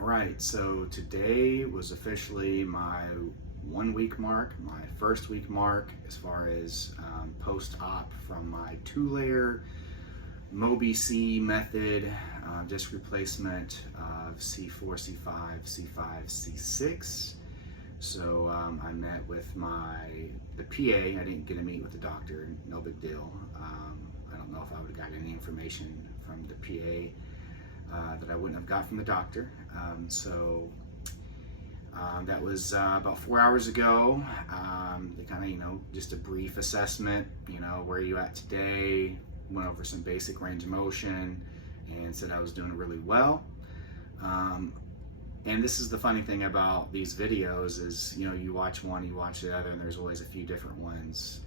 All right, so today was officially my 1 week mark, my first week mark as far as post-op from my 2-layer Mobi-C method, disc replacement of C4, C5, C5, C6. So I met with the PA. I didn't get to meet with the doctor, no big deal. I don't know if I would have got any information from the PA that I wouldn't have got from the doctor. That was about 4 hours ago. They kind of, just a brief assessment, where are you at today? Went over some basic range of motion and said I was doing really well. And this is the funny thing about these videos is, you watch one, you watch the other, and there's always a few different ones,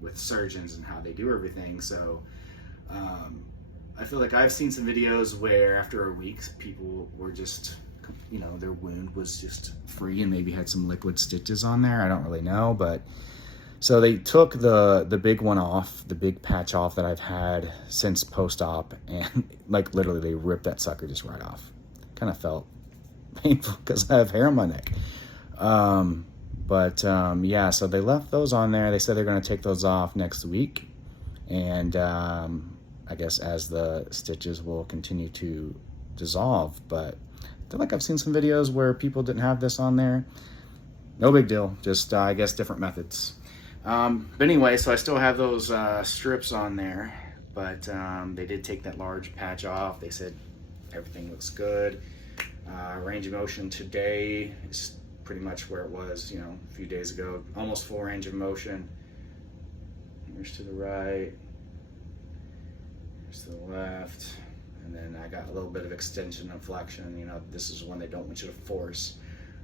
with surgeons and how they do everything. So I feel like I've seen some videos where after a week, people were just, their wound was just free and maybe had some liquid stitches on there. I don't really know, but so they took the big one off, the big patch off that I've had since post-op, and like literally they ripped that sucker just right off. Kind of felt painful because I have hair on my neck. Yeah, so they left those on there. They said they're going to take those off next week. And I guess as the stitches will continue to dissolve. But I feel like I've seen some videos where people didn't have this on there. No big deal, just I guess different methods. But anyway, so I still have those strips on there, but they did take that large patch off. They said everything looks good. Range of motion today is pretty much where it was, a few days ago. Almost full range of motion. Here's to the right. Here's to the left. And then I got a little bit of extension and flexion. This is one they don't want you to force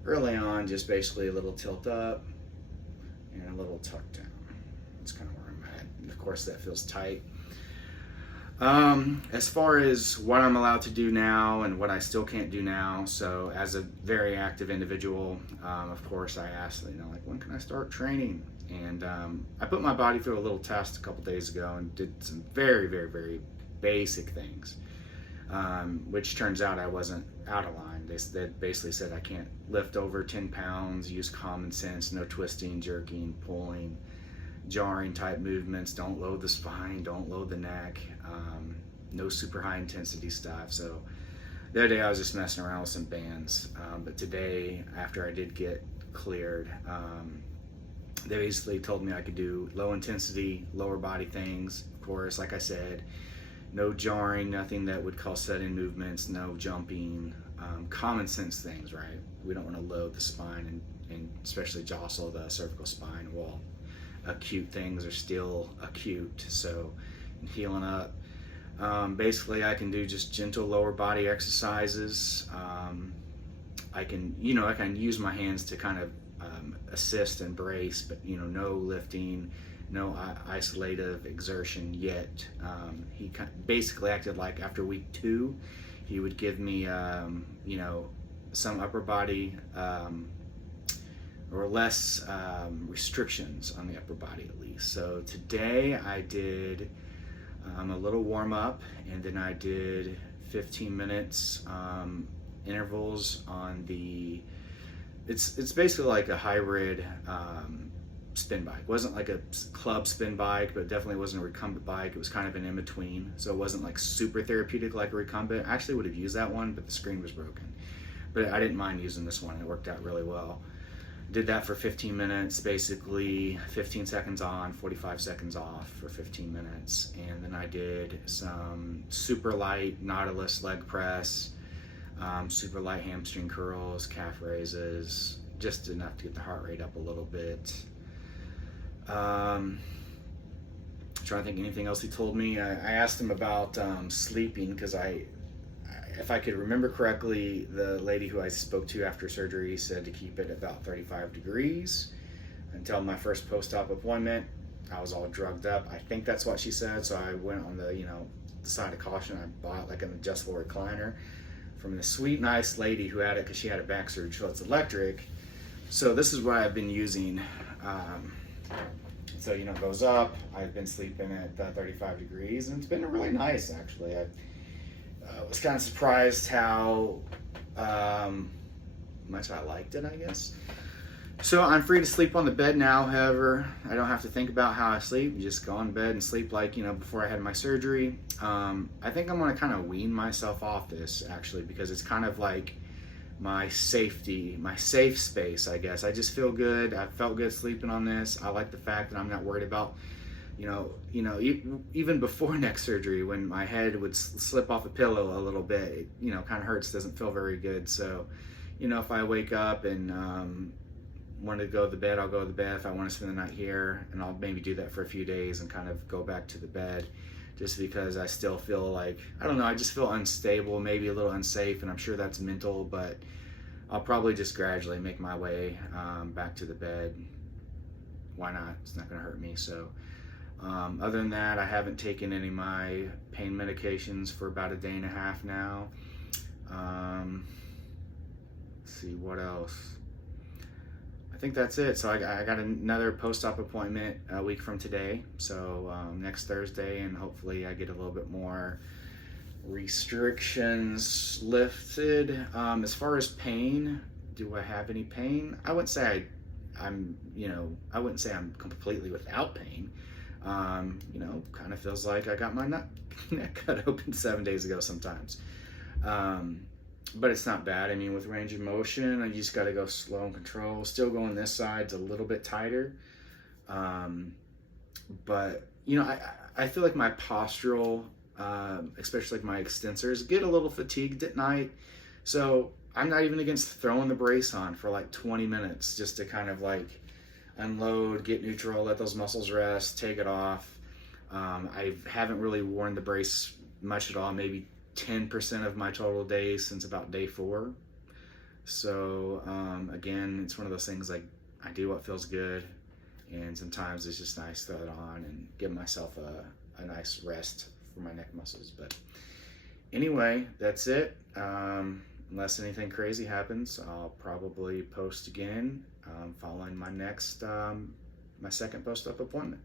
early on, just basically a little tilt up and a little tuck down. That's kind of where I'm at. And of course that feels tight. As far as what I'm allowed to do now and what I still can't do now, so as a very active individual, of course I asked, when can I start training? And I put my body through a little test a couple days ago and did some very, very, very basic things, which turns out I wasn't out of line. They basically said I can't lift over 10 pounds, use common sense, no twisting, jerking, pulling, jarring type movements, don't load the spine, don't load the neck, no super high intensity stuff. So the other day I was just messing around with some bands, but today after I did get cleared, they basically told me I could do low intensity, lower body things. Of course, like I said, no jarring, nothing that would cause sudden movements, no jumping, common sense things, right? We don't want to load the spine and especially jostle the cervical spine. Well, acute things are still acute, so healing up. Basically I can do just gentle lower body exercises. I can use my hands to kind of assist and brace, but no lifting, no isolative exertion yet. He basically acted like after week 2 he would give me some upper body or less restrictions on the upper body at least. So today I did a little warm up, and then I did 15 minutes intervals on it's basically like a hybrid spin bike. It wasn't like a club spin bike, but it definitely wasn't a recumbent bike. It was kind of an in-between, so it wasn't like super therapeutic like a recumbent. I actually would have used that one, but the screen was broken. But I didn't mind using this one. It worked out really well. Did that for 15 minutes, basically 15 seconds on, 45 seconds off for 15 minutes. And then I did some super light Nautilus leg press, super light hamstring curls, calf raises, just enough to get the heart rate up a little bit. Trying to think anything else he told me. I asked him about sleeping, because if I could remember correctly, the lady who I spoke to after surgery said to keep it about 35 degrees until my first post-op appointment. I was all drugged up. I think that's what she said, so I went on the side of caution. I bought like an adjustable recliner from the sweet, nice lady who had it because she had a back surgery, so it's electric. So this is what I've been using. So it goes up. I've been sleeping at 35 degrees, and it's been really nice actually. I was kind of surprised how much I liked it, I guess. So I'm free to sleep on the bed now. However, I don't have to think about how I sleep. You just go on bed and sleep like, before I had my surgery. I think I'm gonna kind of wean myself off this actually, because it's kind of like my safety, my safe space, I guess. I just feel good. I felt good sleeping on this. I like the fact that I'm not worried about, even before neck surgery, when my head would slip off a pillow a little bit, it, kind of hurts, doesn't feel very good. So, if I wake up and want to go to the bed, I'll go to the bed. If I want to spend the night here, and I'll maybe do that for a few days and kind of go back to the bed, just because I still feel like, I don't know, I just feel unstable, maybe a little unsafe, and I'm sure that's mental, but I'll probably just gradually make my way back to the bed. Why not? It's not going to hurt me. So other than that, I haven't taken any of my pain medications for about a day and a half now. Let's see, what else? I think that's it. So I got another post-op appointment a week from today. So next Thursday, and hopefully I get a little bit more restrictions lifted. As far as pain, do I have any pain? I wouldn't say I wouldn't say I'm completely without pain. Kind of feels like I got my neck cut open 7 days ago sometimes. But it's not bad. I mean, with range of motion, I just got to go slow and control. Still going this side's a little bit tighter. But, I feel like my postural, especially like my extensors, get a little fatigued at night. So I'm not even against throwing the brace on for like 20 minutes just to kind of like unload, get neutral, let those muscles rest, take it off. I haven't really worn the brace much at all, maybe 10% of my total days since about day 4. So again, it's one of those things like I do what feels good, and sometimes it's just nice to throw it on and give myself a nice rest for my neck muscles. But anyway, that's it. Unless anything crazy happens, I'll probably post again following my next my second post-op appointment.